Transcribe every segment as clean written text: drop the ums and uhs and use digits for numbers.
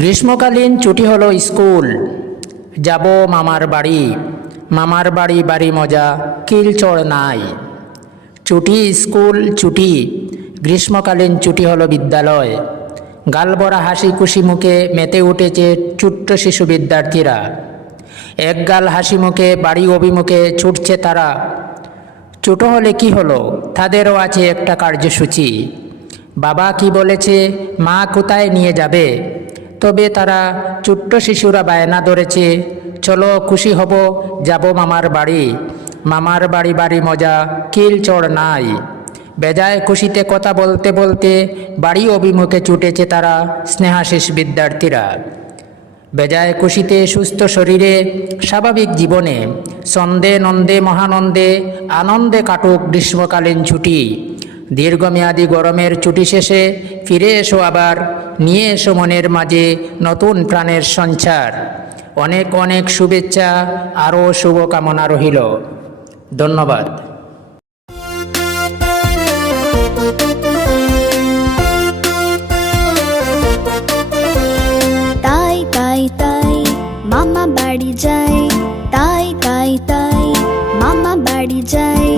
গ্রীষ্মকালীন ছুটি হলো স্কুল, যাব মামার বাড়ি। মামার বাড়ি বাড়ি মজা, কিলচড় নাই। ছুটি স্কুল ছুটি, গ্রীষ্মকালীন ছুটি হলো বিদ্যালয়। গালভরা হাসি খুশি মুখে মেতে উঠেছে ছোট্ট শিশু বিদ্যার্থীরা। একগাল হাসি মুখে বাড়ি অভিমুখে ছুটছে তারা। ছোট হলে কি হলো, তাদেরও আছে একটা কার্যসূচি। বাবা কি বলেছে, মা কোথায় নিয়ে যাবে, তবে তারা ছোট্ট শিশুরা বায়না ধরেছে, চলো খুশি হব, যাব মামার বাড়ি। মামার বাড়ি বাড়ি মজা, কিলচড় নাই। বেজায় খুশিতে কথা বলতে বলতে বাড়ি অভিমুখে ছুটেছে তারা স্নেহাশিস বিদ্যার্থীরা। বেজায় খুশিতে সুস্থ শরীরে স্বাভাবিক জীবনে ছন্দে নন্দে মহানন্দে আনন্দে কাটুক গ্রীষ্মকালীন ছুটি। দীর্ঘমেয়াদী গরমের ছুটি শেষে ফিরে এসো আবার, নিয়ে এসো মনের মাঝে নতুন প্রাণের সঞ্চার। অনেক অনেক শুভেচ্ছা, আরও শুভকামনা রহিল। ধন্যবাদ। তাই তাই তাই মামা বাড়ি যায়, তাই তাই তাই মামা বাড়ি যায়।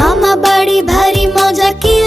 মামা বাড়ি ভারী মজা, কি